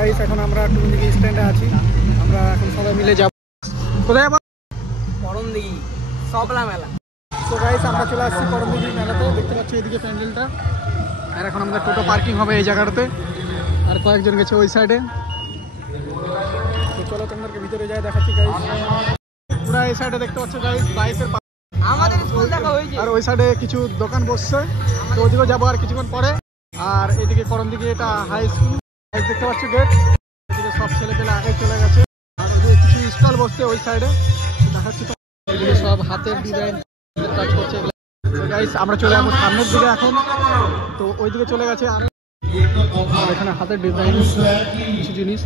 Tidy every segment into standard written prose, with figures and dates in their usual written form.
Guys এখন আমরা টুনদিঘি স্ট্যান্ডে আছি। আমরা এখন সবাই মিলে যাব কোথায় যাব? করণদিঘি সবলা মেলা। তো গাইস আমরা চলে আসছি করণদিঘি মেলাতে। দেখতে পাচ্ছি এদিকে প্যান্ডেলটা, আর এখন আমাদের টোটো পার্কিং হবে এই জায়গাটাতে, আর কয়েকজন গেছে ওই সাইডে। তো চলো তোমাদেরকে ভিতরে যাই দেখাচ্ছি গাইস। পুরা এই সাইডে দেখতে পাচ্ছ গাইস বাইকের, আমাদের স্কুল দেখা হয়েছে, আর ওই সাইডে কিছু দোকান বসছে, তো ওইদিকেও যাবো আর কিছুক্ষণ পরে। আর এদিকে করণদিঘি এটা হাই স্কুল দেখতে পাচ্ছ গেট, এদিকে সব ছেলে পেলে আগে চলে গেছে। আর ওই কিছু স্টল বসছে ওই সাইডে দেখাচ্ছি, তো এদিকে সব হাতের ডিজাইন কাজ করছে এগুলো। তো গাইস আমরা চলে যাবো সামনের দিকে এখন, তো ওইদিকে চলে গেছে আর এখানে হাতের ডিজাইন কিছু জিনিস,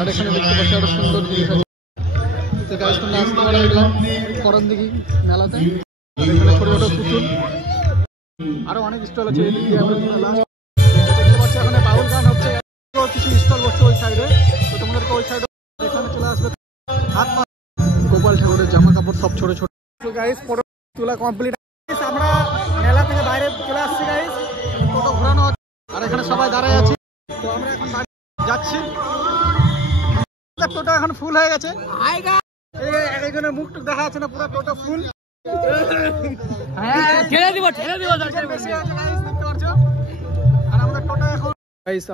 আর এখানে দেখতে পাচ্ছি আরো সুন্দর জিনিস আছে। তো গাইস তোমরা আসতে পারো এগুলো করণদিঘি মেলাতে। এখানে ছোট ছোট পুতুল আরো অনেক স্টল আছে। এদিকে আমরা দেখতে পাচ্ছি এখানে বাউল গান হচ্ছে, কিছু স্টল বসছে ওই সাইডে। তো তোমাদেরকে ওই সাইডে এখানে চলে আসবে। হাত পা গোপাল ঠাকুরের জামা কাপড় সব ছোট ছোট। তো গাইস ফটো তোলা কমপ্লিট। আমরা মেলা থেকে বাইরে চলে আসছি গাইস, ফটো ঘোরানো হচ্ছে আর এখানে সবাই দাঁড়ায় আছি। তো আমরা এখন যাচ্ছি, টোটো এখন ফুল হয়ে গেছে। এখানে মুখ টুক দেখা যাচ্ছে না, পুরো টোটো ফুল।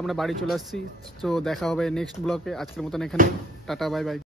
আমরা বাড়ি চলে আসছি। তো দেখা হবে নেক্সট ব্লগে। আজকের মতন এখানে টাটা, বাই বাই।